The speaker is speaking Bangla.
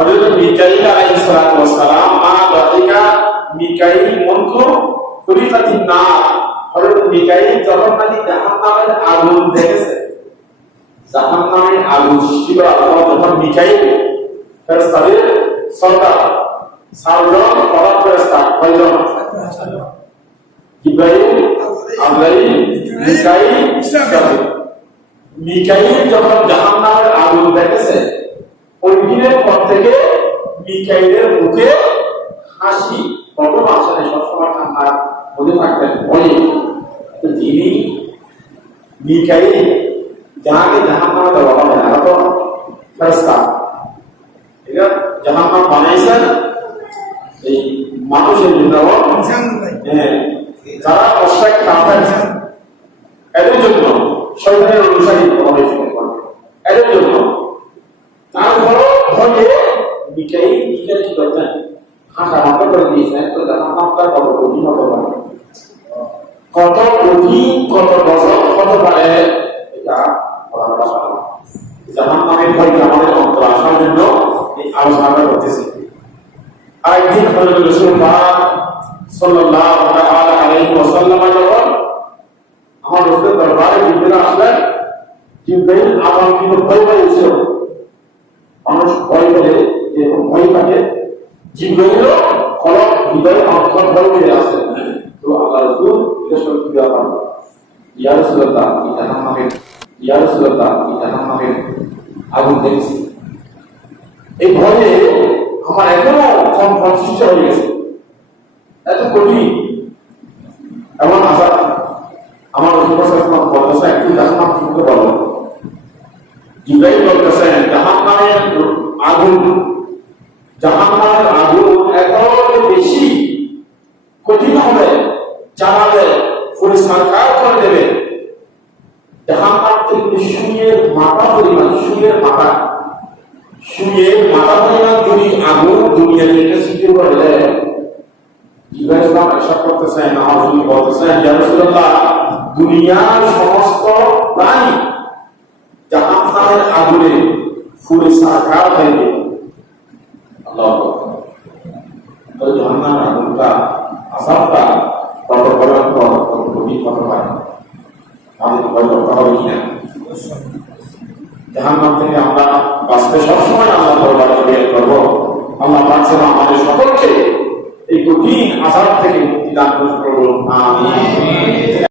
হযরত মিকাইল আলাইহিস সালাতু ওয়াস সালাম মা দাদিকা মিকাইল মুনকু খুলিকাতিন নার, হযরত মিকাইল যখন নাকি জাহান্নামের আগুন দেখেছে, জাহান্নামের আগুন সৃষ্টি করা আল্লাহ যখন মিকাইল ফেরেশতাদের সর্দার সারজন পরাত ফেরেশতা কয়জন? জিবরাইল, আজরাইল, মিকাইল, ইসরাফিল। মিকাইল যখন জাহান্নামের আগুন দেখেছে, ওই দিনের পর থেকে মিকাইলের মুখে হাসি কত আসে, সবসময় ঠান্ডা বলে থাকতেন। বলে যিনি মিকাইল যাকে জাহান্নামে দেওয়া হবে না, তো ফেরেশতা এটা জাহান্নাম বানাইছেন এই মানুষের জন্য, যারা অশ্বাক কাফের এদের জন্য, শয়তানের অনুসারী হবে এদের জন্য। তারপরও ভয়ে মিকাইল কি করতেন? হাসা মাথা করে দিয়েছেন। তো জাহান্নামটা কত কঠিন হতে পারে, কত কঠিন, কত বছর হতে পারে, এটা বলার কথা না। জাহান্নামের ভয়টা আমাদের অন্তর আসার জন্য এই আলোচনাটা করতেছি। আরেকদিন হযরত রাসূলুল্লাহ সাল্লাল্লাহু আলাইহি ওয়াসাল্লাম যখন আমার রাসূলের দরবারে জিবরাইল আসলেন, জিবরাইল আমার কিন্তু ভয় পেয়েছিল। মানুষ ভয় পেলে যেরকম ভয় পায়, জিবরাইলও কলব হৃদয়ে অন্তর ভয় পেয়ে আসে। তো আল্লাহ রাসূল জিজ্ঞেস করলেন, কি ব্যাপার? ইয়া রাসূলুল্লাহ, ইয়া রাসূলুল্লাহ, জাহান্নামের আগুন দেখছি, এই ভয়ে আমার এখনো কম্পন সৃষ্টি হয়ে গেছে, এত কঠিন এমন আজাব। আমার বলতেছে একটু জাহান্নাম কিভাবে বলবো? জিবরাইল বলতেছেন জাহান্নামের আগুন, জাহান্নামের আগুন এত বেশি কঠিন হবে, জানালে পুরো সরকার করে দেবে। জাহান্নাম থেকে সুইয়ের মাথা পরিমাণ, সুইয়ের মাথা পরিমাণ যদি আগুন দুনিয়াতে এটা সৃষ্টি করে দেয়, জিবরাইল এসব করতেছেন, আমার রাসূল বলতেছেন, ইয়া রাসূলুল্লাহ, দুনিয়ার সমস্ত প্রাণী জাহান্নামের আগুনে পুরো সরকার হয়ে যাবে। আল্লাহু আকবার। তো জাহান্নামের আগুনটা, আযাবটা কত ভয়ঙ্কর, কত কঠিন হতে পারে, আমাদের ভয় করতে হবে কিনা? জাহান্নাম থেকে আমরা বাঁচতে সবসময় আল্লাহ দরবারে ফিরিয়ে করবো। আল্লাহ পাক যেন আমাদের সকলকে এই কঠিন আযাব থেকে মুক্তি দান করুন। আমিন।